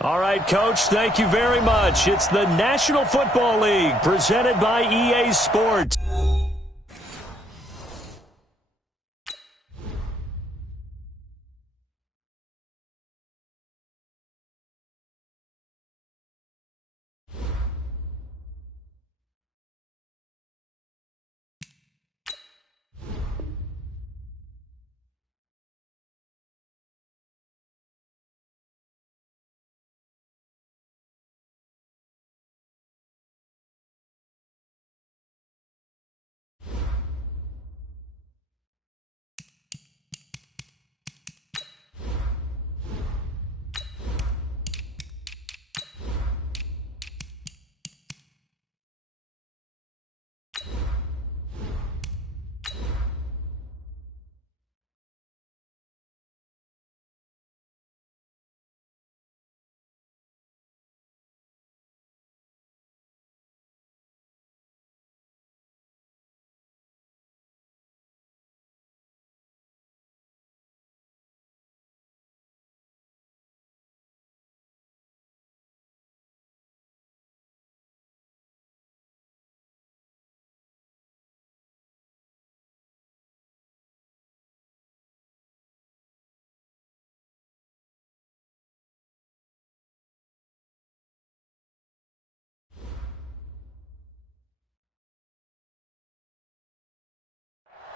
All right, Coach, thank you very much. It's the National Football League presented by EA Sports.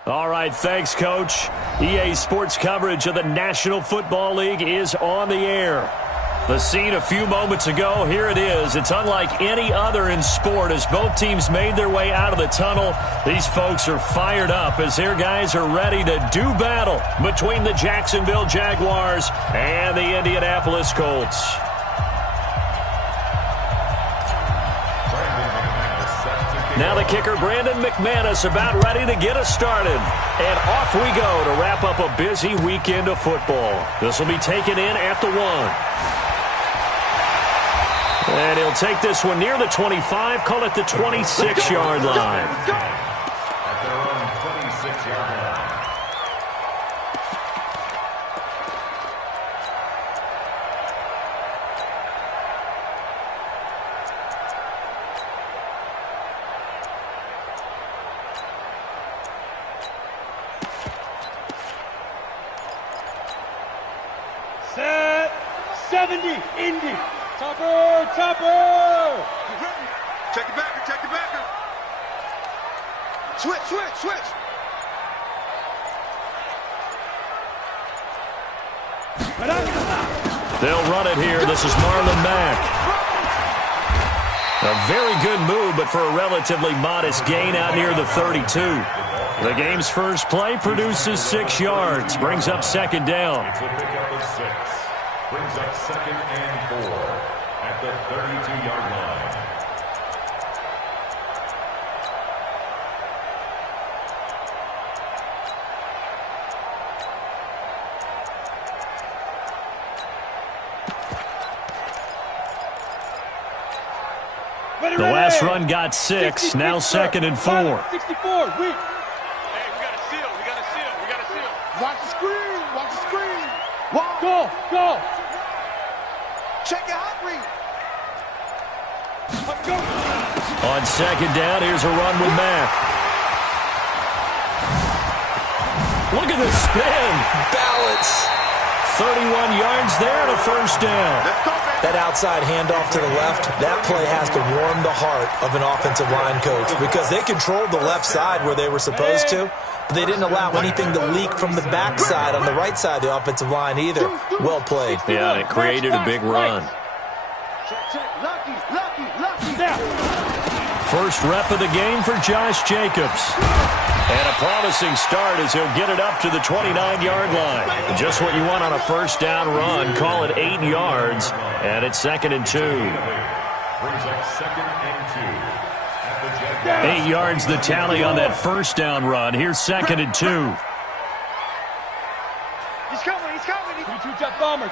All right, thanks, Coach. EA Sports coverage of the National Football League is on the air. The scene a few moments ago, here it is. It's unlike any other in sport as both teams made their way out of the tunnel. These folks are fired up as their guys are ready to do battle between the Jacksonville Jaguars and the Indianapolis Colts. Now the kicker, Brandon McManus, about ready to get us started. And off we go to wrap up a busy weekend of football. This will be taken in at the 1. And he'll take this one near the 25, call it the 26-yard line. At their own 26-yard line. Set 70, Indy. Topper. Check it backer. Switch. They'll run it here. This is Marlon Mack. A very good move, but for a relatively modest gain out near the 32. The game's first play produces 6 yards. Brings up second down. It's a pickup of 6. Brings up 2nd and 4 at the 32-yard line. The last run got 6. Now 2nd and 4. 64, weak. Hey, we got a seal. Watch the screen. Go. Check it out, read. Let's go. On second down, here's a run with Mack. Look at the spin. Balance. 31 yards there and a first down. Let's go, baby. That outside handoff to the left, that play has to warm the heart of an offensive line coach because they controlled the left side where they were supposed to, but they didn't allow anything to leak from the backside on the right side of the offensive line either. Well played. Yeah, and it created a big run. Check. Lucky. Down. First rep of the game for Josh Jacobs. And a promising start as he'll get it up to the 29-yard line. Just what you want on a first down run. Call it 8 yards, and it's 2nd and 2. Brings up 2nd and 2. 8 yards the tally on that first down run. Here's 2nd and 2. He's coming. 22 jet bomber.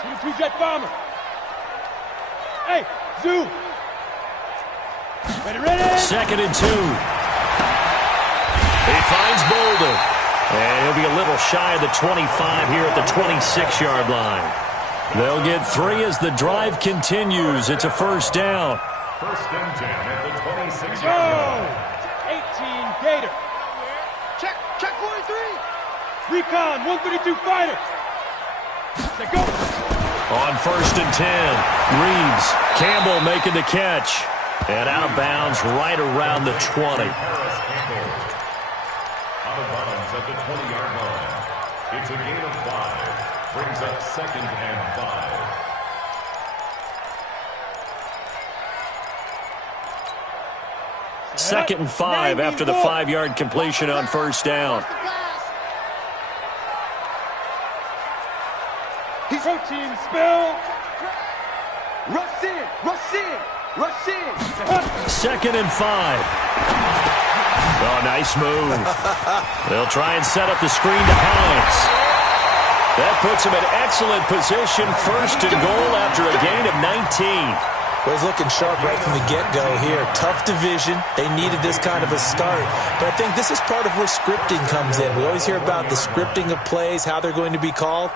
Hey, Zoo. Ready. 2nd and 2. He finds Bolden. And he'll be a little shy of the 25 here at the 26-yard line. They'll get 3 as the drive continues. It's a first down. First and 10 at the 26-yard line. 18 Gator. Check 43. Recon 132 fighter. Let's go. On first and 10, Reeves. Campbell making the catch. And out of bounds right around the 20. Harris Campbell. Out of bounds at the 20-yard line. It's a gain of 5. Brings up second and 5. Second and 5 after the 5-yard completion on first down. He's protein spill. Rush in. Rush in. Rush in. Second and 5. Oh, nice move. They'll try and set up the screen to Hines. That puts him in excellent position. First and goal after a gain of 19. Well, he's looking sharp right from the get-go here. Tough division. They needed this kind of a start. But I think this is part of where scripting comes in. We always hear about the scripting of plays, how they're going to be called.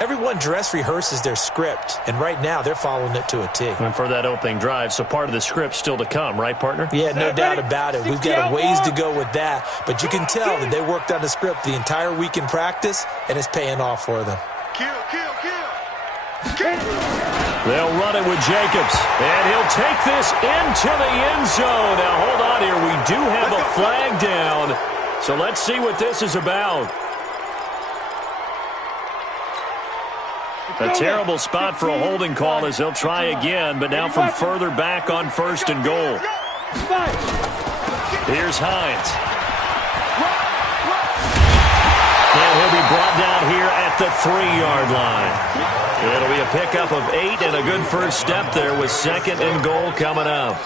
Everyone dress rehearses their script, and right now they're following it to a T. And for that opening drive, so part of the script still to come, right, partner? Yeah, no doubt about it. We've got a ways to go with that, but you can tell that they worked on the script the entire week in practice, and it's paying off for them. Kill. They'll run it with Jacobs, and he'll take this into the end zone. Now, hold on here. We do have a flag down, so let's see what this is about. A terrible spot for a holding call as they'll try again, but now from further back on first and goal. Here's Hines. And he'll be brought down here at the 3-yard line. It'll be a pickup of 8 and a good first step there with second and goal coming up.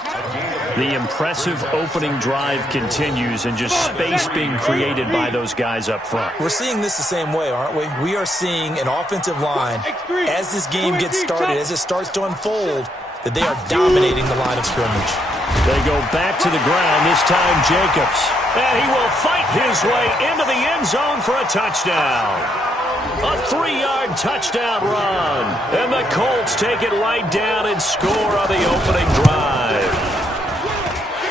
The impressive opening drive continues and just space being created by those guys up front. We're seeing this the same way, aren't we? We are seeing an offensive line, as this game gets started, as it starts to unfold, that they are dominating the line of scrimmage. They go back to the ground, this time Jacobs. And he will fight his way into the end zone for a touchdown. A 3-yard touchdown run. And the Colts take it right down and score on the opening drive.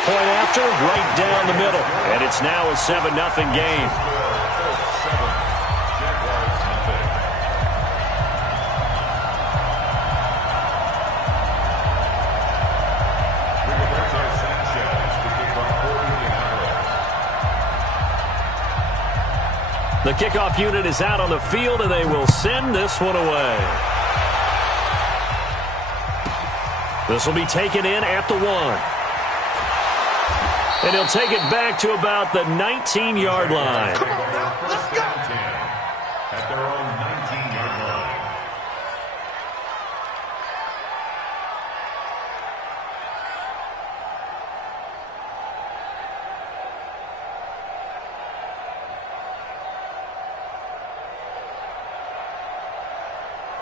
Point after, right down the middle. And it's now a 7-0 game. The kickoff unit is out on the field, and they will send this one away. This will be taken in at the 1. And he'll take it back to about the 19-yard line. Come on now, let's go. At their own 19-yard line.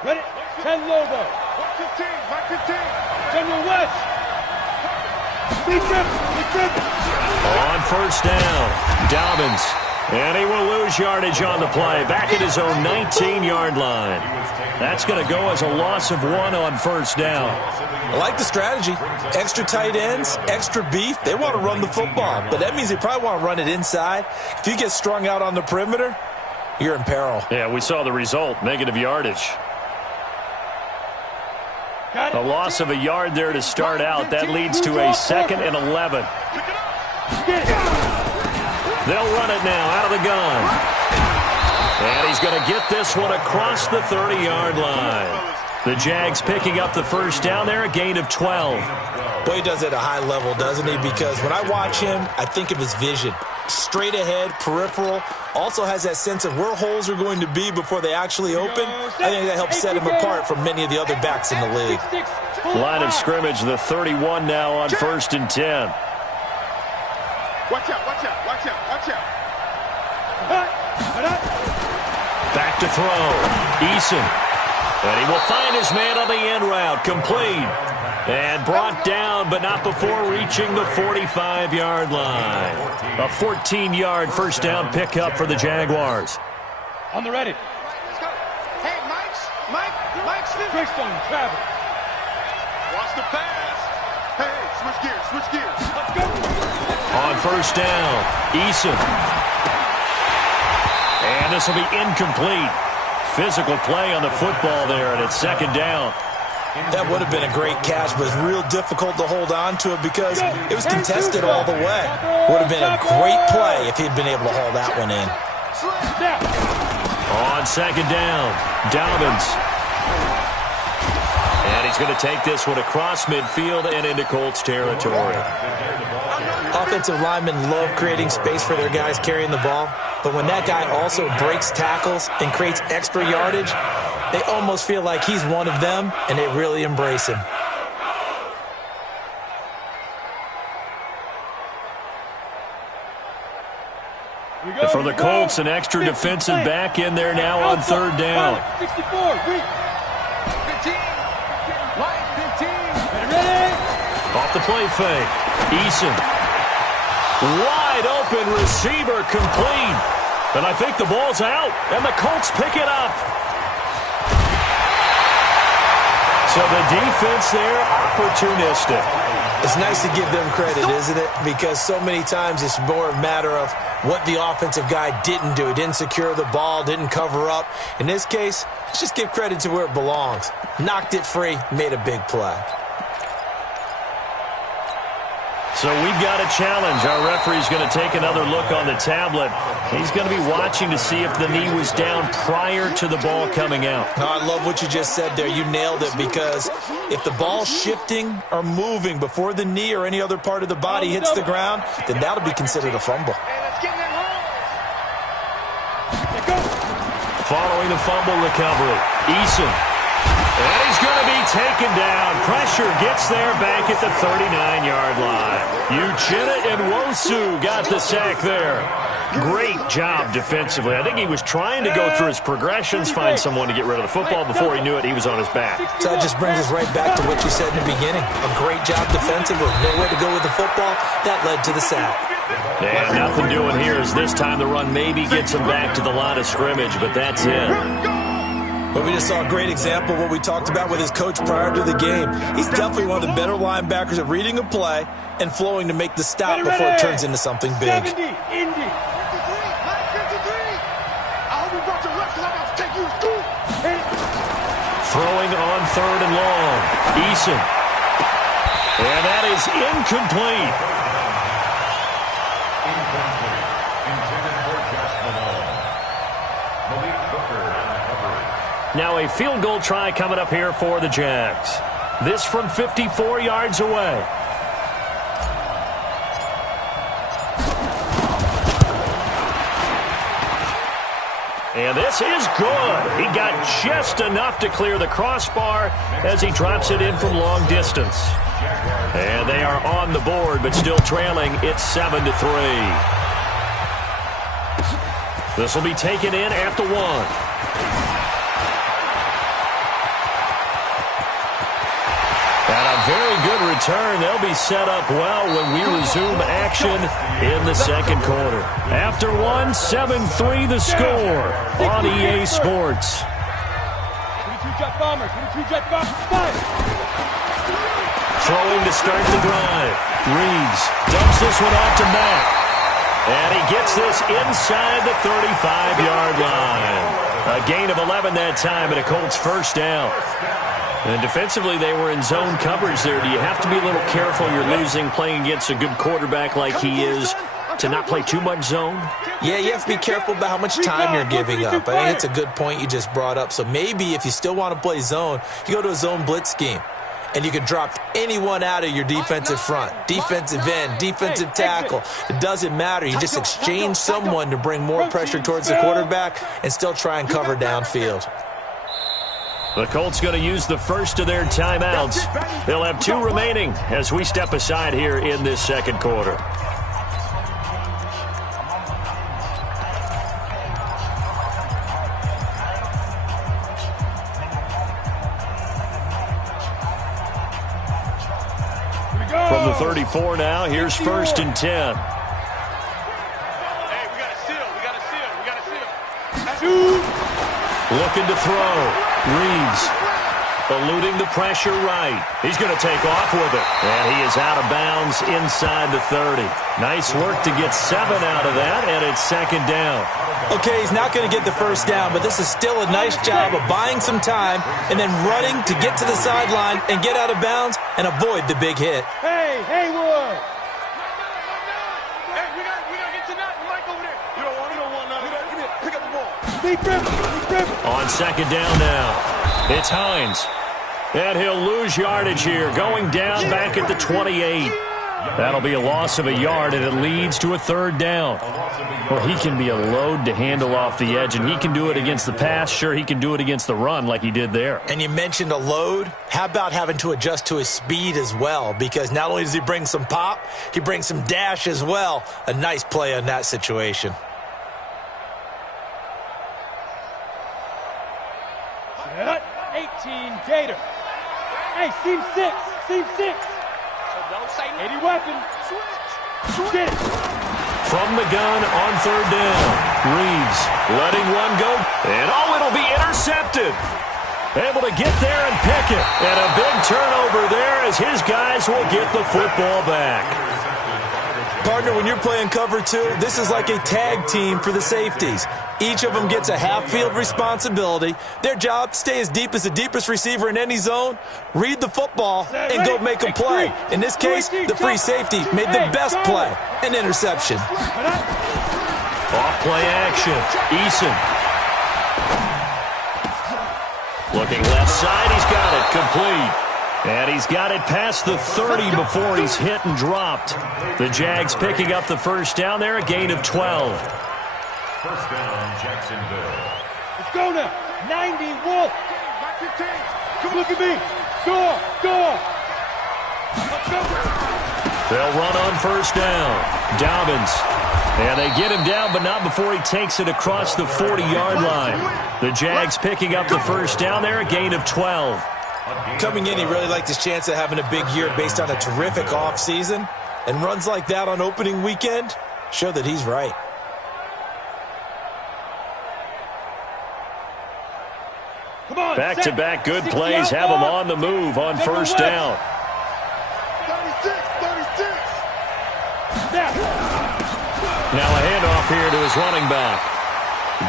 Ready? 10 Lobo. 115. General West. Big trip. On first down, Dobbins. And he will lose yardage on the play. Back at his own 19-yard line. That's going to go as a loss of 1 on first down. I like the strategy. Extra tight ends, extra beef. They want to run the football, but that means they probably want to run it inside. If you get strung out on the perimeter, you're in peril. Yeah, we saw the result, negative yardage. A loss of a yard there to start out. That leads to a 2nd and 11. They'll run it now out of the gun. And he's going to get this one across the 30-yard line. The Jags picking up the first down there, a gain of 12. Boy, he does it at a high level, doesn't he? Because when I watch him, I think of his vision. Straight ahead, peripheral. Also has that sense of where holes are going to be before they actually open. I think that helps set him apart from many of the other backs in the league. Line of scrimmage, the 31 now on first and 10. Watch out. Back to throw. Eason. And he will find his man on the end route. Complete. And brought down, but not before reaching the 45-yard line. A 14-yard first down pickup for the Jaguars. On the ready. Let's go. Hey, Mike, Greystone, travel. Watch the pass. Hey, switch gears, switch gears. Let's go. On first down, Eason. And this will be incomplete. Physical play on the football there, and it's second down. That would have been a great catch, but it's real difficult to hold on to it because it was contested all the way. Would have been a great play if he'd been able to haul that one in. On second down, Dobbins. And he's going to take this one across midfield and into Colts territory. Offensive linemen love creating space for their guys carrying the ball, but when that guy also breaks tackles and creates extra yardage, they almost feel like he's one of them, and they really embrace him. And for the Colts, an extra defensive back in there now on third down. 64, 15. Line 15. ready? Off the play fake. Eason. Wide open receiver complete. And I think the ball's out, and the Colts pick it up. So the defense there, opportunistic. It's nice to give them credit, isn't it? Because so many times it's more a matter of what the offensive guy didn't do. He didn't secure the ball, didn't cover up. In this case, let's just give credit to where it belongs. Knocked it free, made a big play. So we've got a challenge. Our referee's going to take another look on the tablet. He's going to be watching to see if the knee was down prior to the ball coming out. I love what you just said there. You nailed it, because if the ball's shifting or moving before the knee or any other part of the body hits the ground, then that'll be considered a fumble. Following the fumble recovery, Eason. And he's going to be taken down. Pressure gets there back at the 39-yard line. Uchenna and Wosu got the sack there. Great job defensively. I think he was trying to go through his progressions, find someone to get rid of the football. Before he knew it, he was on his back. So that just brings us right back to what you said in the beginning. A great job defensively. Nowhere to go with the football. That led to the sack. And nothing doing here as this time the run maybe gets him back to the line of scrimmage, but that's it. But we just saw a great example of what we talked about with his coach prior to the game. He's definitely one of the better linebackers at reading a play and flowing to make the stop before it turns into something big. 70, Indy. Throwing on third and long. Eason. And that is incomplete. Now a field goal try coming up here for the Jags. This from 54 yards away. And this is good. He got just enough to clear the crossbar as he drops it in from long distance. And they are on the board, but still trailing. It's 7-3. This will be taken in at the 1. And a very good return. They'll be set up well when we resume action in the second quarter. After one, 7-3 the score on EA Sports. 22-jet bomber, 22-jet bomber, fire! Throwing to start the drive. Reeves dumps this one off to Mack. And he gets this inside the 35-yard line. A gain of 11 that time and a Colts first down. And defensively, they were in zone coverage there. Do you have to be a little careful? You're losing, playing against a good quarterback like he is, to not play too much zone? Yeah, you have to be careful about how much time you're giving up. I think it's a good point you just brought up. So maybe if you still want to play zone, you go to a zone blitz scheme. And you can drop anyone out of your defensive front. Defensive end, defensive tackle. It doesn't matter. You just exchange someone to bring more pressure towards the quarterback and still try and cover downfield. The Colts going to use the first of their timeouts. They'll have 2 remaining as we step aside here in this second quarter. From the 34 now, here's 1st and 10. Hey, we got to seal. Looking to throw. Reeves eluding the pressure right. He's going to take off with it. And he is out of bounds inside the 30. Nice work to get 7 out of that, and it's second down. Okay, he's not going to get the first down, but this is still a nice job of buying some time and then running to get to the sideline and get out of bounds and avoid the big hit. Hey, Haywood! Hey, we gotta get to that Mike over there. You don't want nothing. Pick up the ball. Deep river. On second down now, it's Hines. And he'll lose yardage here, going down back at the 28. That'll be a loss of a yard, and it leads to a third down. Well, he can be a load to handle off the edge, and he can do it against the pass. Sure, he can do it against the run like he did there. And you mentioned a load. How about having to adjust to his speed as well? Because not only does he bring some pop, he brings some dash as well. A nice play on that situation. Set. 18 Gator. Hey, seam 6. 80 weapon. Get it. From the gun on third down. Reeves letting one go. And it'll be intercepted. Able to get there and pick it. And a big turnover there as his guys will get the football back. Partner, when you're playing cover 2, this is like a tag team for the safeties. Each of them gets a half-field responsibility. Their job, stay as deep as the deepest receiver in any zone, read the football, and go make a play. In this case, the free safety made the best play, an interception. Off-play action. Eason. Looking left side, he's got it. Complete. And he's got it past the 30 before he's hit and dropped. The Jags picking up the first down there, a gain of 12. First down, Jacksonville. Let's go now. 90 Wolf. Come look at me. Go. Let's go. They'll run on first down. Dobbins. And they get him down, but not before he takes it across the 40-yard line. The Jags picking up the first down there, a gain of 12. Coming in, he really liked his chance of having a big year based on a terrific offseason. And runs like that on opening weekend show that he's right. Come on, Back-to-back good plays have him on the move on first down. 36. Now a handoff here to his running back.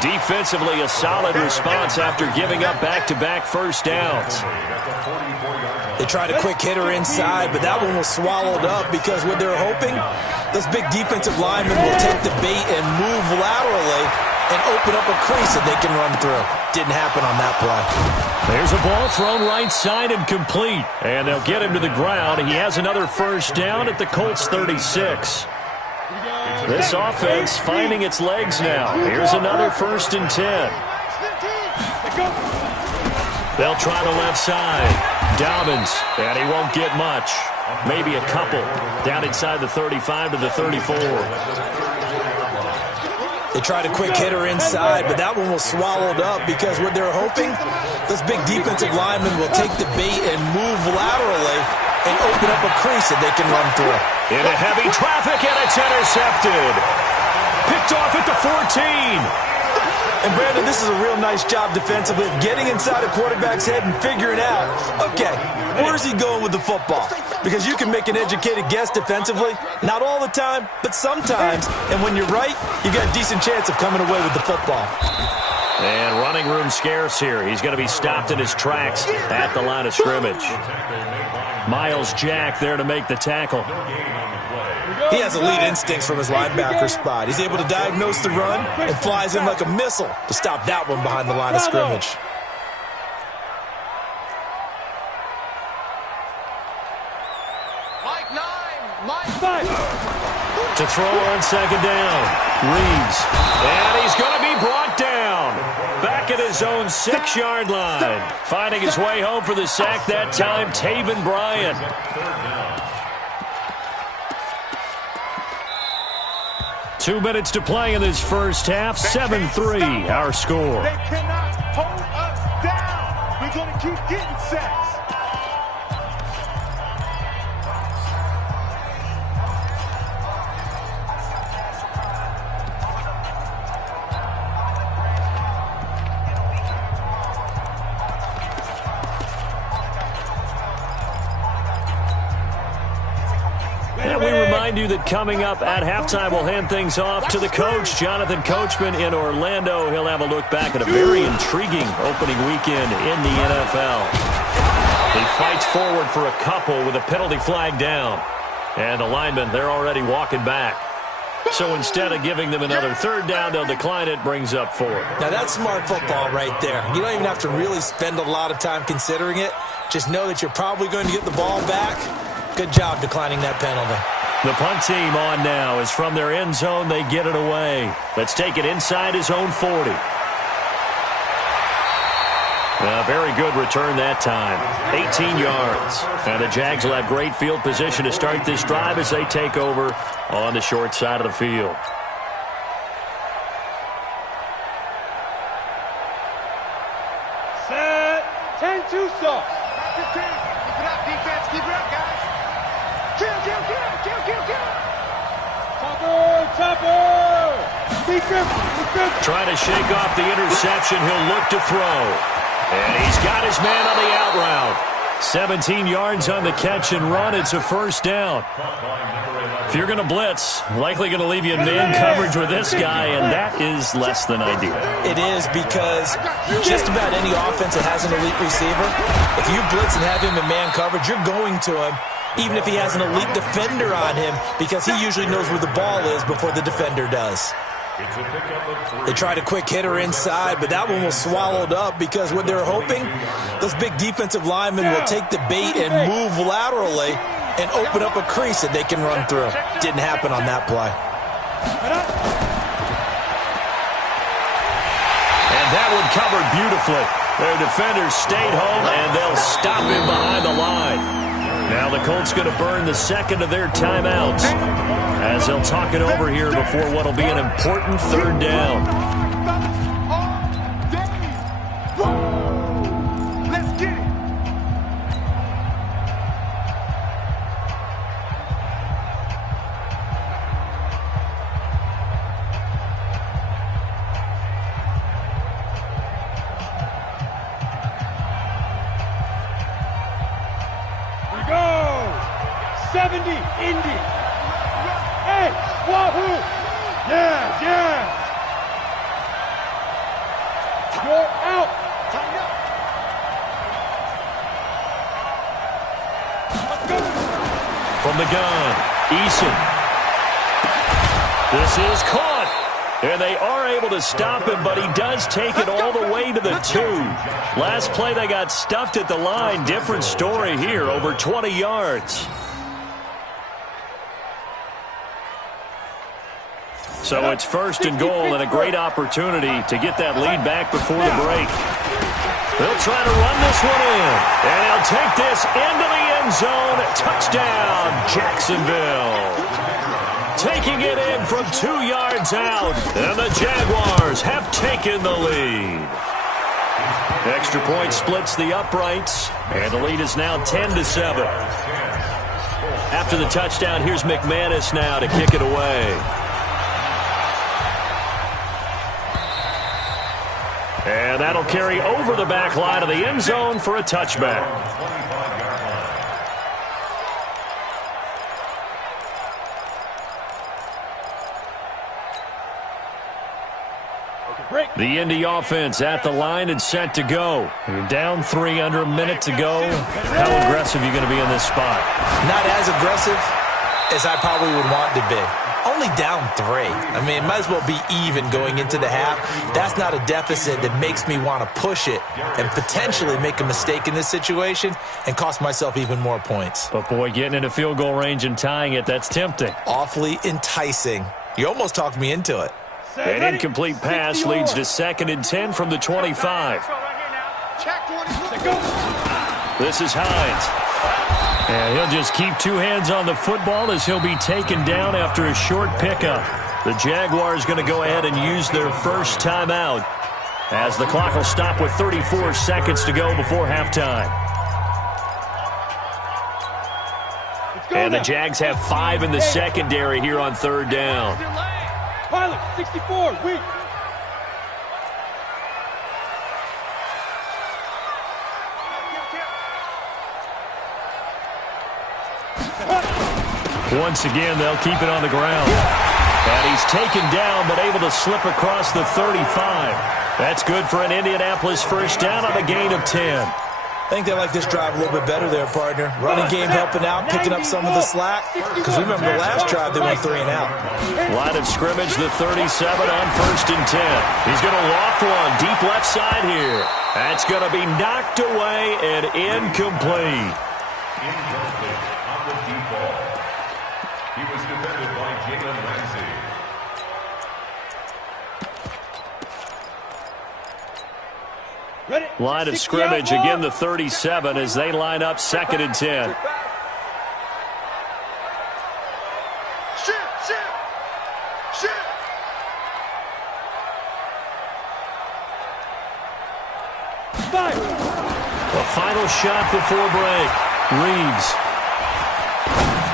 Defensively, a solid response after giving up back-to-back first downs. They tried a quick hitter inside, but that one was swallowed up because what they're hoping, those big defensive linemen will take the bait and move laterally and open up a crease that they can run through. Didn't happen on that play. There's a ball thrown right side and complete. And they'll get him to the ground. He has another first down at the Colts 36. This offense finding its legs now. Here's another 1st and 10. They'll try the left side. Dobbins, and he won't get much. Maybe a couple. Down inside the 35 to the 34. They tried a quick hitter inside, but that one was swallowed up because what they're hoping, those big defensive linemen will take the bait and move laterally and open up a crease that they can run through. Into heavy traffic, and it's intercepted. Picked off at the 14. And, Brandon, this is a real nice job defensively of getting inside a quarterback's head and figuring out, okay, where's he going with the football? Because you can make an educated guess defensively. Not all the time, but sometimes. And when you're right, you got a decent chance of coming away with the football. And running room scarce here. He's going to be stopped in his tracks at the line of scrimmage. Miles Jack there to make the tackle. He has elite instincts from his linebacker spot. He's able to diagnose the run and flies in like a missile to stop that one behind the line of scrimmage. To throw on second down. Reeves. And he's going to be brought down. Back at his own 6-yard line. Finding his way home for the sack that time, Taven Bryan. Two minutes to play in this first half. 7-3, our score. They cannot hold us down. We're going to keep getting sacks. remind you that coming up at halftime, we'll hand things off to the coach, Jonathan Coachman in Orlando. He'll have a look back at a very intriguing opening weekend in the NFL. He fights forward for a couple with a penalty flag down. And the linemen, they're already walking back. So instead of giving them another third down, they'll decline it, brings up 4. Now that's smart football right there. You don't even have to really spend a lot of time considering it. Just know that you're probably going to get the ball back. Good job declining that penalty. The punt team on now is from their end zone. They get it away. Let's take it inside his own 40. A very good return that time. 18 yards. And the Jags will have great field position to start this drive as they take over on the short side of the field. Set. 10-2 sauce. Keep it up, defense. Keep it up, guys. Kill. Topper. Defense. Trying to shake off the interception. He'll look to throw. And he's got his man on the out route. 17 yards on the catch and run. It's a first down. If you're going to blitz, likely going to leave you in man coverage with this guy, and that is less than ideal. It is, because just about any offense that has an elite receiver, if you blitz and have him in man coverage, you're going to him, even if he has an elite defender on him, because he usually knows where the ball is before the defender does. They tried a quick hitter inside, but that one was swallowed up because what they're hoping, those big defensive linemen will take the bait and move laterally and open up a crease that they can run through. Didn't happen on that play. And that one covered beautifully. Their defenders stayed home, and they'll stop him behind the line. Now the Colts going to burn the second of their timeouts as they'll talk it over here before what will be an important third down. Let's get it. We go. 70 Indy. Hey, wahoo! Yeah! You're out! Let's go! From the gun, Eason. This is caught. And they are able to stop him, but he does take it all the way to the 2. Last play, they got stuffed at the line. Different story here, over 20 yards. So it's first and goal, and a great opportunity to get that lead back before the break. They'll try to run this one in, and he'll take this into the end zone. Touchdown, Jacksonville. Taking it in from 2 yards out, and the Jaguars have taken the lead. Extra point splits the uprights, and the lead is now 10-7. After the touchdown, here's McManus now to kick it away. And that'll carry over the back line of the end zone for a touchback. The Indy offense at the line and set to go. You're down 3 under a minute to go. How aggressive are you going to be in this spot? Not as aggressive as I probably would want to be. Only down 3. I mean, it might as well be even going into the half. That's not a deficit that makes me want to push it and potentially make a mistake in this situation and cost myself even more points. But, boy, getting into field goal range and tying it, that's tempting. Awfully enticing. You almost talked me into it. An incomplete pass leads to 2nd and 10 from the 25. This is Hines. And he'll just keep 2 hands on the football as he'll be taken down after a short pickup. The Jaguars going to go ahead and use their first timeout as the clock will stop with 34 seconds to go before halftime. And the Jags have 5 in the secondary here on 3rd down. Pilot, 64, weak. Once again, they'll keep it on the ground. And he's taken down, but able to slip across the 35. That's good for an Indianapolis first down on a gain of 10. I think they like this drive a little bit better there, partner. Running game helping out, picking up some of the slack. Because remember, the last drive they went 3 and out. Line of scrimmage, the 37 on 1st and 10. He's going to loft one deep left side here. That's going to be knocked away and incomplete. Incomplete on the deep ball. He was defended by Jalen Ramsey. Line of scrimmage, again the 37 as they line up 2nd and 10. The final shot before break. Reeves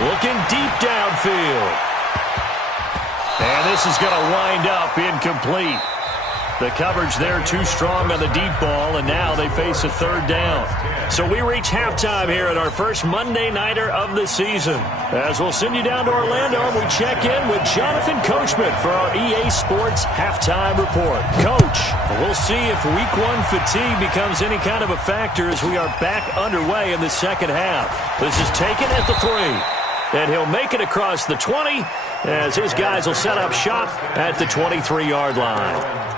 looking deep downfield. And this is going to wind up incomplete. The coverage there too strong on the deep ball, and now they face a 3rd down. So we reach halftime here at our first Monday Nighter of the season. As we'll send you down to Orlando, and we check in with Jonathan Coachman for our EA Sports Halftime Report. Coach, we'll see if Week 1 fatigue becomes any kind of a factor as we are back underway in the second half. This is taken at the 3, and he'll make it across the 20 as his guys will set up shop at the 23-yard line.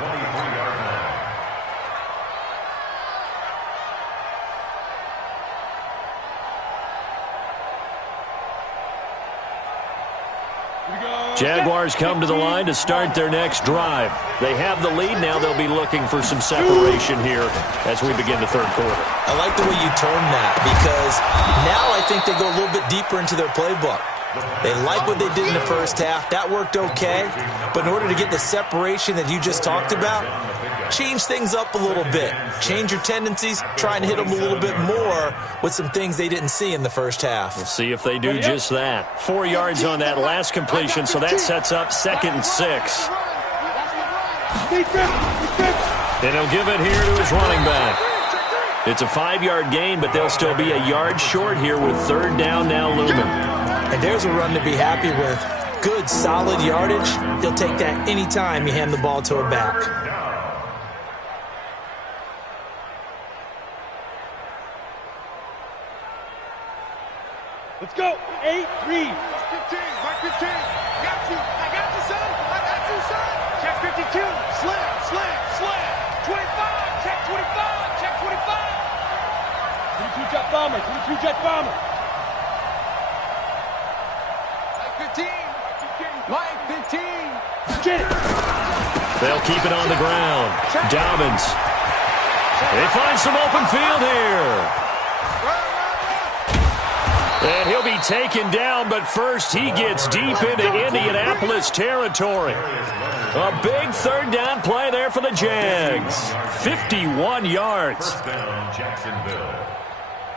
Jaguars come to the line to start their next drive. They have the lead. Now they'll be looking for some separation here as we begin the 3rd quarter. I like the way you term that because now I think they go a little bit deeper into their playbook. They like what they did in the first half. That worked okay. But in order to get the separation that you just talked about, change things up a little bit. Change your tendencies, try and hit them a little bit more with some things they didn't see in the first half. We'll see if they do just that. 4 yards on that last completion, so that sets up 2nd and 6. And he'll give it here to his running back. It's a 5-yard gain, but they'll still be a yard short here with 3rd down now looming. And there's a run to be happy with. Good, solid yardage. He'll take that anytime you hand the ball to a back. Let's go. 8, 3. Mark 15. Got you. I got you, son. I got you, son. Check 52. Slam. 25. Check 25. Check 25. 22 jet bomber. 22 jet bomber. Line 15. Get it. They'll keep it on the ground. Dobbins. They find some open field here. And he'll be taken down, but first he gets deep into Indianapolis territory. A big 3rd down play there for the Jags. 51 yards.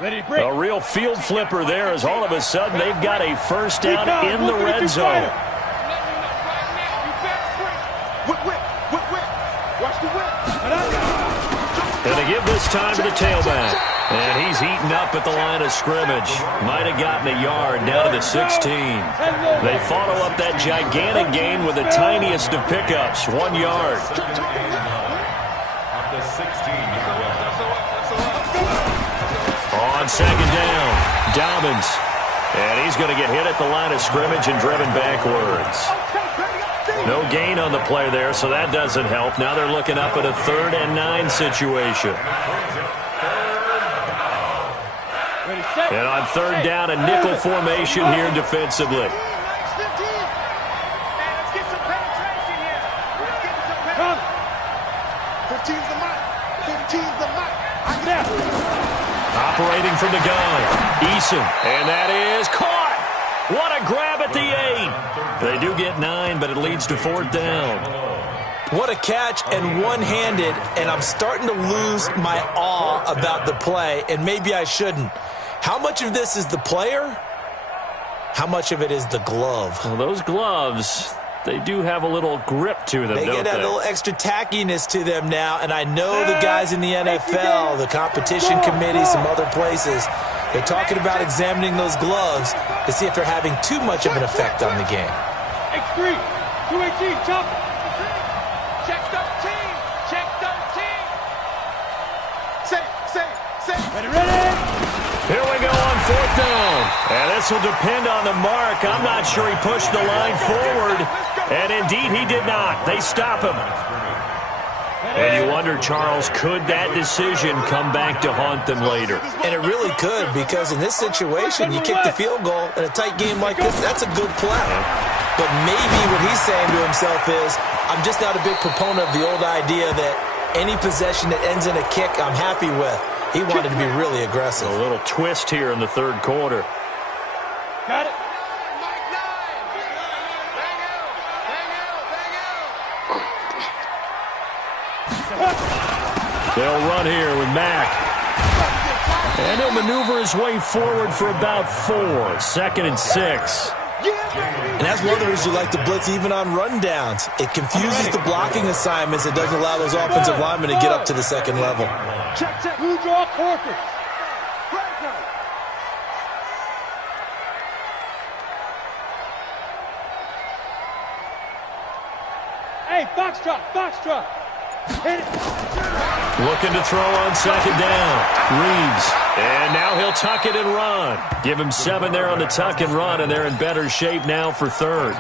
A real field flipper there as all of a sudden they've got a 1st down in the red zone. And they give this time to the tailback. And he's eaten up at the line of scrimmage. Might have gotten a yard down to the 16. They follow up that gigantic gain with the tiniest of pickups, 1 yard. On 2nd down, Dobbins. And he's going to get hit at the line of scrimmage and driven backwards. No gain on the play there, so that doesn't help. Now they're looking up at a 3rd and 9 situation. And on 3rd down, a nickel formation here defensively. Operating from the gun, Eason, and that is caught. What a grab at the 8. They do get 9, but it leads to 4th down. What a catch and one-handed, and I'm starting to lose my awe about the play, and maybe I shouldn't. How much of this is the player? How much of it is the glove? Well, those gloves, they do have a little grip to them, They get a little extra tackiness to them now, and I know the guys in the NFL, the competition committee, some other places, they're talking about examining those gloves. to see if they're having too much of an effect on the game. X3, 218, chop. Check 13. Check 13. Safe. Ready. Here we go on 4th down. And this will depend on the mark. I'm not sure he pushed the line forward. And indeed, he did not. They stop him. And you wonder, Charles, could that decision come back to haunt them later? And it really could, because in this situation, you kick the field goal in a tight game like this, that's a good play. But maybe what he's saying to himself is, I'm just not a big proponent of the old idea that any possession that ends in a kick I'm happy with. He wanted to be really aggressive. A little twist here in the 3rd quarter. Got it. They'll run here with Mack. And he'll maneuver his way forward for about 4. 2nd and 6. And that's one of the reasons you like to blitz even on rundowns. It confuses the blocking assignments. It doesn't allow those offensive linemen to get up to the 2nd level. Check. Who draw Corker? Hey, box drop. Hit it. Looking to throw on 2nd down. Reeves. And now he'll tuck it and run. Give him 7 there on the tuck and run, and they're in better shape now for 3rd.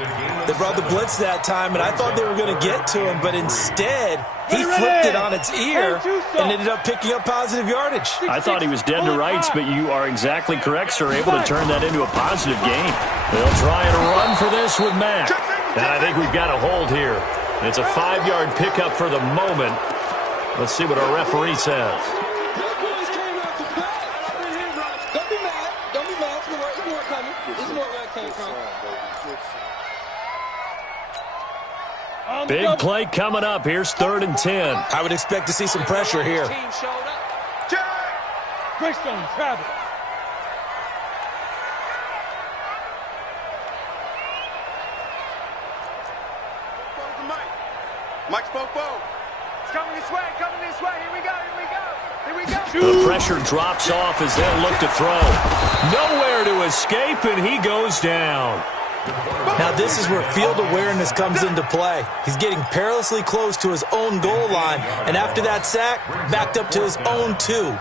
They brought the blitz that time, and I thought they were going to get to him, but instead he flipped it on its ear and ended up picking up positive yardage. I thought he was dead to rights, but you are exactly correct, sir. Able to turn that into a positive gain. They'll try and run for this with Mack. And I think we've got a hold here. It's a 5-yard pickup for the moment. Let's see what our referee says. Don't be mad. It's more coming. It's more where it came from. Big play coming up. Here's 3rd and 10. I would expect to see some pressure here. Greystone, travel. Mike's Popo. It's coming this way. Here we go. The pressure drops off as they look to throw. Nowhere to escape, and he goes down. Now this is where field awareness comes into play. He's getting perilously close to his own goal line, and after that sack, backed up to his own 2.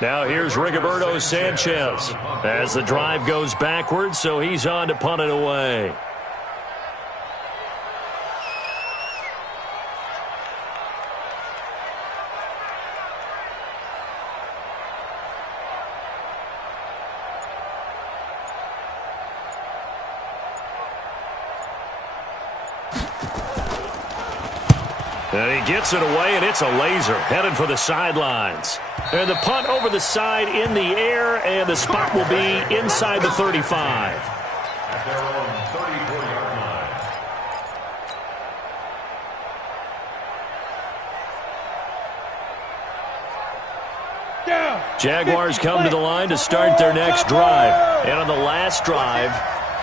Now here's Rigoberto Sanchez as the drive goes backwards, so he's on to punt it away. And he gets it away, and it's a laser headed for the sidelines. And the punt over the side in the air, and the spot will be inside the 35. At their own 34-yard line. Down. Jaguars come to the line to start their next drive. And on the last drive,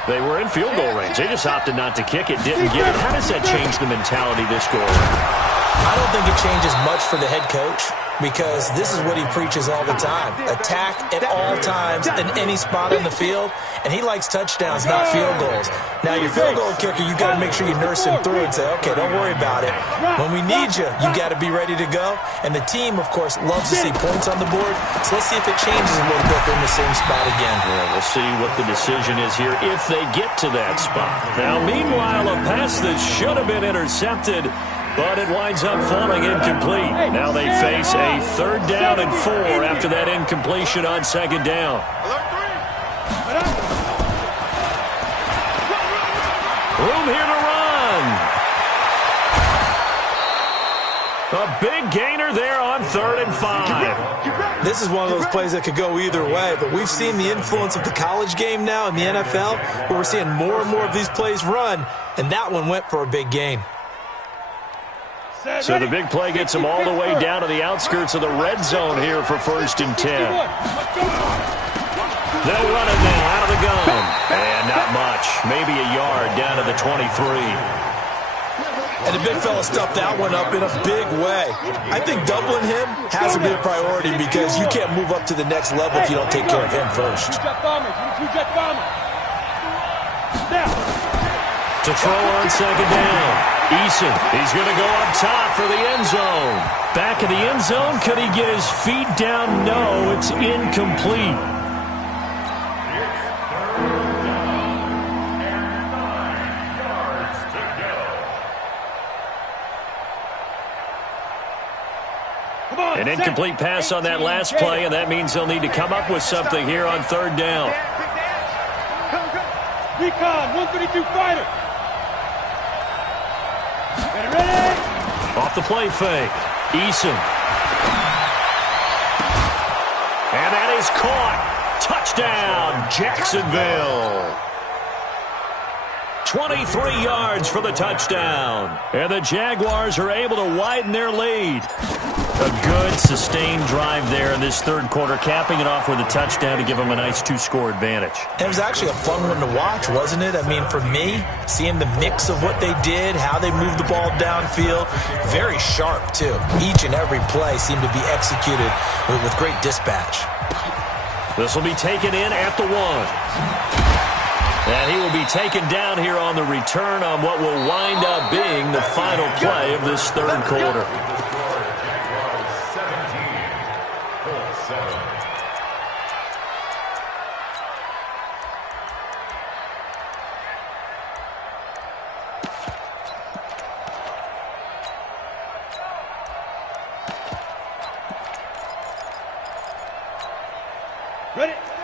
they were in field goal range. They just opted not to kick it, didn't get it. How does that change the mentality this go around? I don't think it changes much for the head coach, because this is what he preaches all the time. Attack at all times in any spot on the field, and he likes touchdowns, not field goals. Now, your field goal kicker, you got to make sure you nurse him through and say, okay, don't worry about it. When we need you, you got to be ready to go. And the team, of course, loves to see points on the board, so let's see if it changes a little bit in the same spot again. Well, we'll see what the decision is here if they get to that spot. Now, meanwhile, a pass that should have been intercepted, but it winds up falling incomplete. Now they face a 3rd down and 4 after that incompletion on 2nd down. Room here to run. A big gainer there on 3rd and 5. This is one of those plays that could go either way, but we've seen the influence of the college game now in the NFL, where we're seeing more and more of these plays run, and that one went for a big gain. So the big play gets them all the way down to the outskirts of the red zone here for 1st and 10. They'll run it now out of the gun. And not much. Maybe a yard down to the 23. And the big fella stuffed that one up in a big way. I think doubling him has to be a priority because you can't move up to the next level if you don't take care of him first. To throw on second down. Eason, he's going to go up top for the end zone. Back in the end zone, could he get his feet down? No, it's incomplete. An incomplete pass on that last play, and that means they'll need to come up with something here on third down. Recon, 132 fighter. Ready? Off the play fake. Eason. And that is caught. Touchdown, Jacksonville. 23 yards for the touchdown. And the Jaguars are able to widen their lead. A good, sustained drive there in this third quarter, capping it off with a touchdown to give them a nice two-score advantage. It was actually a fun one to watch, wasn't it? I mean, for me, seeing the mix of what they did, how they moved the ball downfield, very sharp, too. Each and every play seemed to be executed with great dispatch. This will be taken in at the 1. And he will be taken down here on the return on what will wind up being the final play of this third quarter.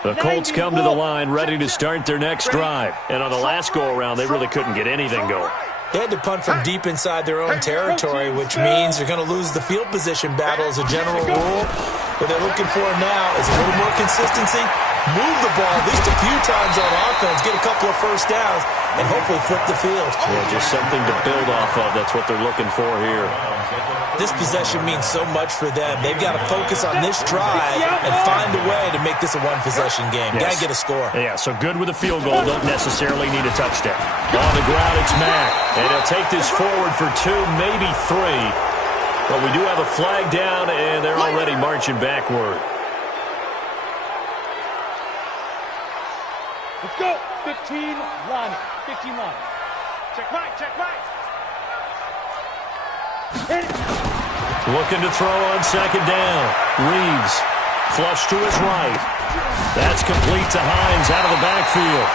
The Colts come to the line ready to start their next drive. And on the last go-around, they really couldn't get anything going. They had to punt from deep inside their own territory, which means they're going to lose the field position battle as a general rule. What they're looking for now is a little more consistency, move the ball at least a few times on offense, get a couple of first downs, and hopefully flip the field. Yeah, just something to build off of. That's what they're looking for here. This possession means so much for them. They've got to focus on this drive and find a way to make this a one-possession game. Yes. Got to get a score. Yeah, so good with a field goal. Don't necessarily need a touchdown. On the ground, it's Mack. And he'll take this forward for 2, maybe 3. But we do have a flag down, and they're already marching backward. Let's go. 15 line. 15 line. Check right, check right. Looking to throw on second down. Reeves, flush to his right. That's complete to Hines out of the backfield.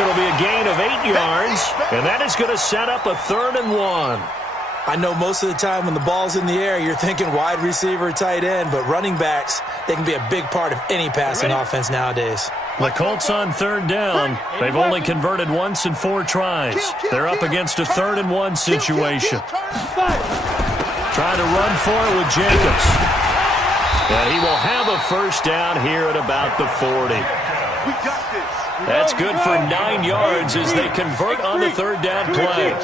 It'll be a gain of 8 yards, and that is going to set up a 3rd and 1. I know most of the time when the ball's in the air, you're thinking wide receiver, tight end, but running backs, they can be a big part of any passing offense nowadays. The Colts on third down. They've only converted once in 4 tries. They're up against a 3rd and 1 situation. Trying to run for it with Jacobs. And he will have a first down here at about the 40. We got this. That's good for 9 yards as they convert on the third down play.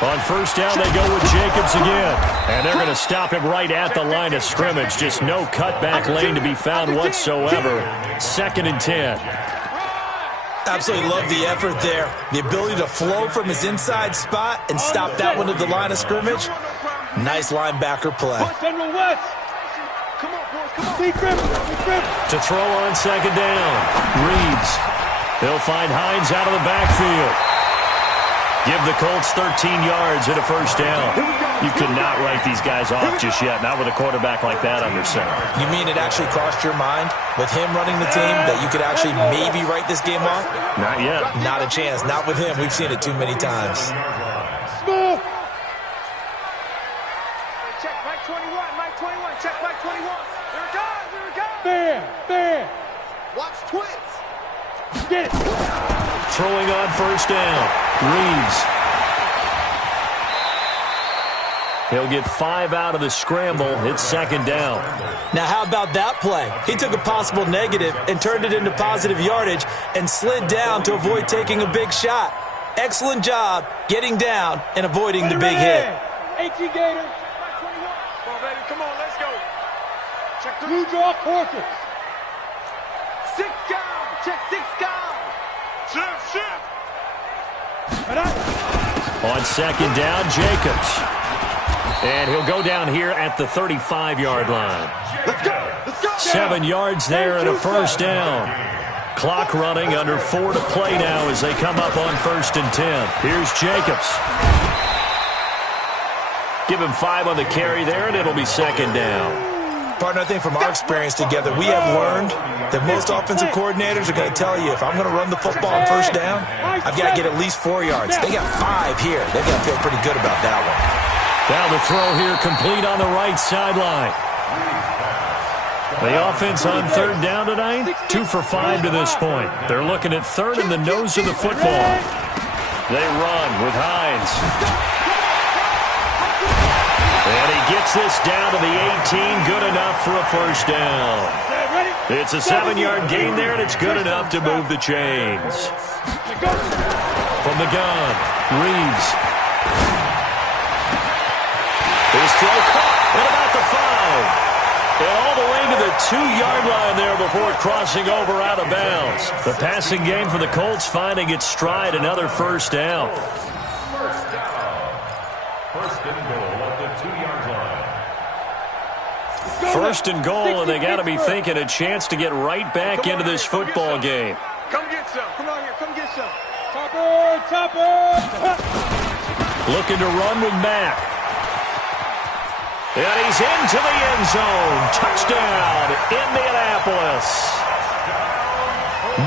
On first down, they go with Jacobs again. And they're going to stop him right at the line of scrimmage. Just no cutback lane to be found whatsoever. 2nd and 10. Absolutely love the effort there. The ability to flow from his inside spot and stop that one at the line of scrimmage. Nice linebacker play. General West. Come on, boys. Come on. Big grip. To throw on second down. Reeves. He'll find Hines out of the backfield. Give the Colts 13 yards and a first down. You cannot write these guys off just yet, not with a quarterback like that under center. You mean it actually crossed your mind with him running the team that you could actually maybe write this game off? Not yet. Not a chance. Not with him. We've seen it too many times. Smooth. Check Mike 21, Mike 21, check Mike 21. Here it goes, here it goes. Bam. Watch twins. Get it. Throwing on first down. Reeves. He'll get 5 out of the scramble. It's second down. Now, how about that play? He took a possible negative and turned it into positive yardage and slid down to avoid taking a big shot. Excellent job getting down and avoiding the big hit. 18 Gator. Mike 21. Come on, baby, come on, let's go. Check Blue draw portraits. 6 down. Check 6 guys. Shift. On second down, Jacobs. And he'll go down here at the 35-yard line. Let's go. 7 yards there and a first down. Clock running, under 4 to play now as they come up on 1st and 10. Here's Jacobs. Give him 5 on the carry there, and it'll be second down. Partner, I think from our experience together, we have learned that most offensive coordinators are going to tell you, if I'm going to run the football on first down, I've got to get at least 4 yards. They got 5 here. They've got to feel pretty good about that one. Now the throw here complete on the right sideline. The offense on 3rd down tonight, 2 for 5 to this point. They're looking at 3rd in the nose of the football. They run with Hines. And he gets this down to the 18, good enough for a first down. It's a 7-yard gain there, and it's good enough to move the chains. From the gun, Reeves. His throw caught at about the 5. And all the way to the 2-yard line there before crossing over out of bounds. The passing game for the Colts finding its stride, another first down. First and goal at the 2-yard line. First and goal, and they got to be thinking a chance to get right back into this football game. Come get some. Come on here. Come get some. Topper. Looking to run with Mack. And he's into the end zone. Touchdown, Indianapolis.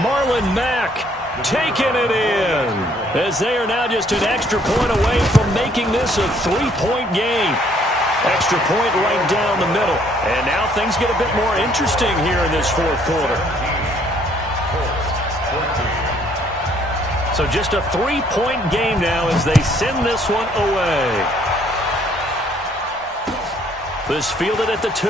Marlon Mack taking it in, as they are now just an extra point away from making this a 3-point game. Extra point right down the middle. And now things get a bit more interesting here in this 4th quarter. So just a 3-point game now as they send this one away. This fielded at the 2.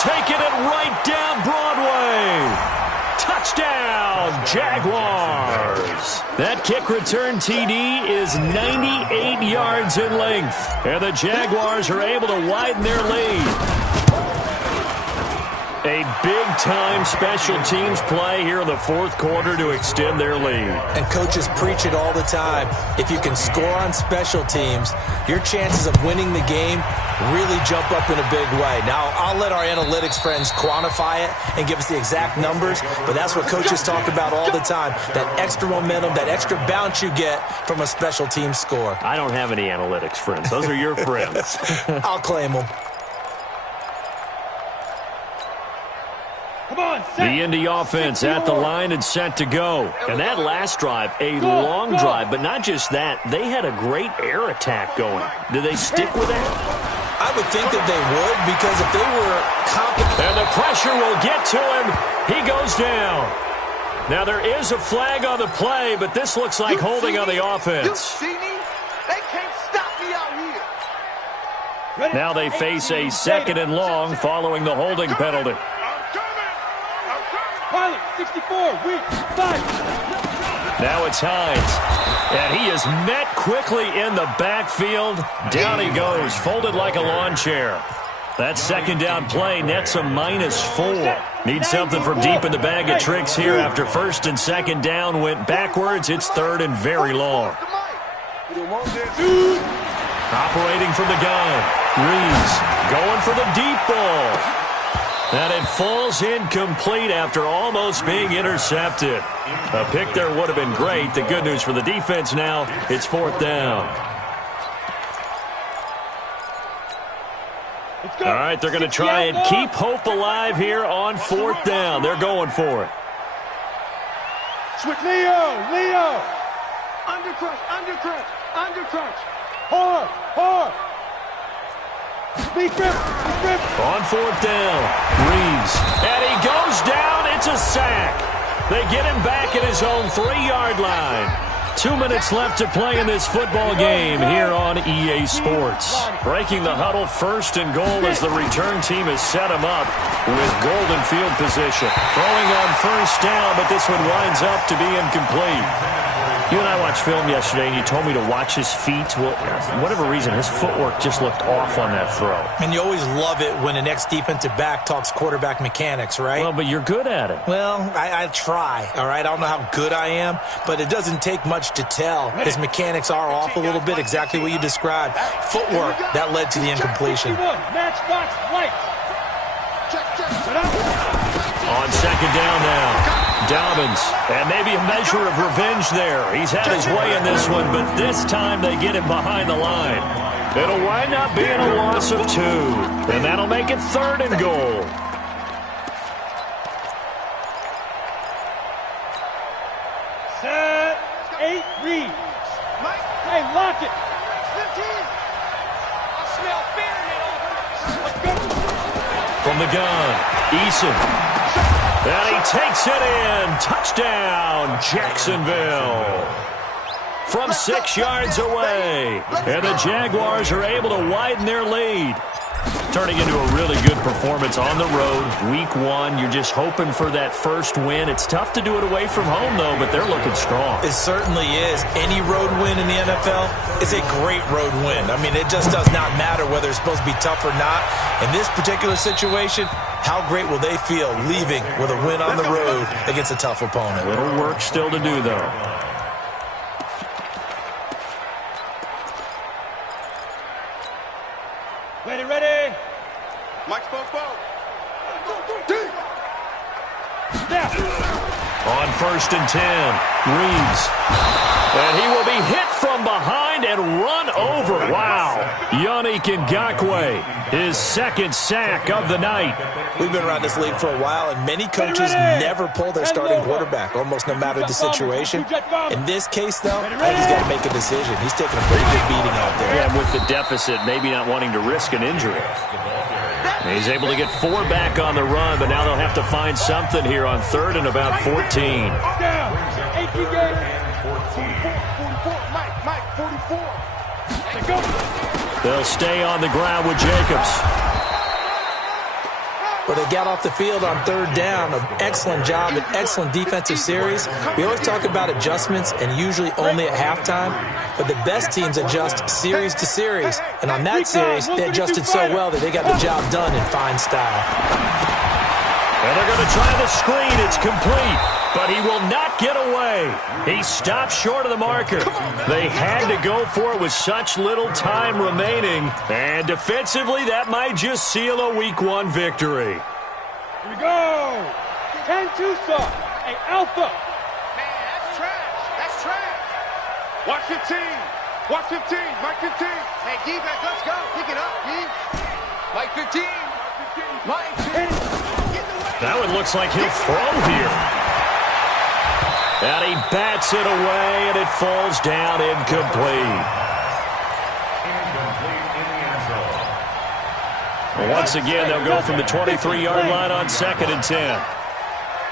Taking it right down Broadway. Touchdown, Jaguars. That kick return TD is 98 yards in length. And the Jaguars are able to widen their lead. A big-time special teams play here in the 4th quarter to extend their lead. And coaches preach it all the time. If you can score on special teams, your chances of winning the game really jump up in a big way. Now, I'll let our analytics friends quantify it and give us the exact numbers, but that's what coaches talk about all the time, that extra momentum, that extra bounce you get from a special team score. I don't have any analytics friends. Those are your friends. I'll claim them. The Indy offense at the line and set to go. And that last drive, a long drive, but not just that. They had a great air attack going. Do they stick with that? I would think that they would, because if they were competent. And the pressure will get to him. He goes down. Now there is a flag on the play, but this looks like holding on the offense. You see me? They can't stop me out here. Now they face a 2nd and long following the holding penalty. Pilot, 64, weak, 5. Now it's Hines. And he is met quickly in the backfield. Down he goes, folded like a lawn chair. That 2nd down play nets a -4. Need something from deep in the bag of tricks here after 1st and 2nd down went backwards. It's 3rd and very long. Operating from the gun. Reeves going for the deep ball. And it falls incomplete after almost being intercepted. A pick there would have been great. The good news for the defense now, it's 4th down. All right, they're going to try and keep hope alive here on 4th down. They're going for it. Switch Leo. Undercrunch. Hard. Big rip. On 4th down, Reeves. And he goes down. It's a sack. They get him back at his own 3-yard line. 2 minutes left to play in this football game here on EA Sports. Breaking the huddle, 1st and goal as the return team has set him up with golden field position. Throwing on 1st down, but this one winds up to be incomplete. You and I watched film yesterday, and you told me to watch his feet. Well, for whatever reason, his footwork just looked off on that throw. And you always love it when an ex-defensive back talks quarterback mechanics, right? Well, but you're good at it. Well, I try, all right? I don't know how good I am, but it doesn't take much to tell. His mechanics are off a little bit, exactly what you described. Footwork, that led to the incompletion. Matchbox light. On second down now. Dobbins, and maybe a measure of revenge there. He's had his way in this one, but this time they get him behind the line. It'll wind up being a loss of 2, and that'll make it 3rd and goal. Set 8 reads. Hey, lock it. 15. I smell fear now. Let's go. From the gun, Eason. And he takes it in. Touchdown, Jacksonville. From 6 yards away. And the Jaguars are able to widen their lead. Turning into a really good performance on the road. Week 1, you're just hoping for that first win. It's tough to do it away from home, though, but they're looking strong. It certainly is. Any road win in the NFL is a great road win. I mean, it just does not matter whether it's supposed to be tough or not. In this particular situation, how great will they feel leaving with a win on the road against a tough opponent? Little work still to do, though. Ready. Mike Bobo. Snap. On 1st and 10, Reeves. And he will be hit from behind and run over. Wow. Yannick Ngakoue, his 2nd sack of the night. We've been around this league for a while, and many coaches never pull their starting quarterback, almost no matter the situation. In this case, though, I think he's got to make a decision. He's taking a pretty good beating out there. Yeah, with the deficit, maybe not wanting to risk an injury. He's able to get 4 back on the run, but now they'll have to find something here on 3rd and about 14. Down. 18 games. 44. Mike, 44. Let's go. They'll stay on the ground with Jacobs. Well, they got off the field on 3rd down. An excellent job, an excellent defensive series. We always talk about adjustments and usually only at halftime, but the best teams adjust series to series. And on that series, they adjusted so well that they got the job done in fine style. And they're going to try the screen. It's complete, but he will not get away. He stopped short of the marker. They had to go for it with such little time remaining. And defensively, that might just seal a Week 1 victory. Here we go. 10 Tucson. Hey, Alpha. Man, that's trash. Watch 15. Watch 15. Mike 15. Hey, D-back, let's go. Pick it up, D. Mike 15. Mike 15. That one looks like he'll throw here. And he bats it away, and it falls down incomplete. Once again, they'll go from the 23-yard line on 2nd and 10.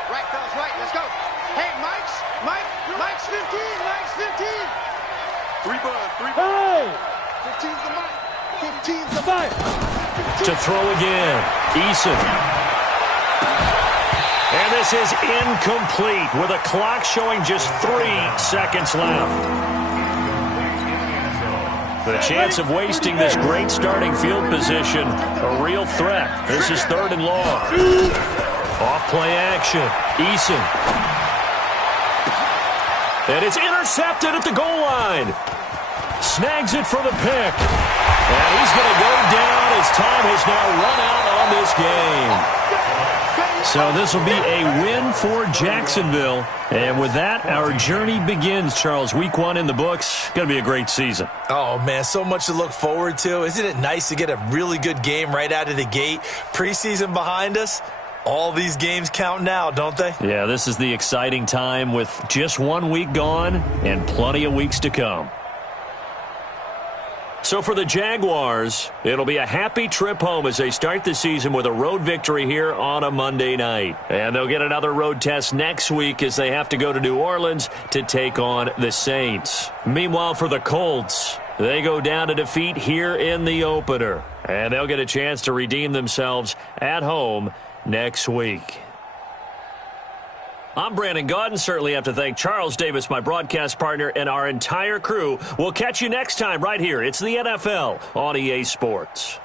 Right, fellas, right. Let's go. Hey, Mike's 15. Mike's 15. 3 buns. Hey. 15's the Mike. 15's the Five. To throw again, Eason. And this is incomplete with a clock showing just 3 seconds left. The chance of wasting this great starting field position, a real threat. This is 3rd and long. Off-play action, Eason. And it's intercepted at the goal line. Snags it for the pick. And he's going to go down as time has now run out on this game. So this will be a win for Jacksonville. And with that, our journey begins, Charles. Week 1 in the books. Going to be a great season. Oh, man, so much to look forward to. Isn't it nice to get a really good game right out of the gate? Preseason behind us. All these games count now, don't they? Yeah, this is the exciting time with just 1 week gone and plenty of weeks to come. So for the Jaguars, it'll be a happy trip home as they start the season with a road victory here on a Monday night. And they'll get another road test next week as they have to go to New Orleans to take on the Saints. Meanwhile, for the Colts, they go down to defeat here in the opener. And they'll get a chance to redeem themselves at home next week. I'm Brandon Gaudin. Certainly have to thank Charles Davis, my broadcast partner, and our entire crew. We'll catch you next time right here. It's the NFL on EA Sports.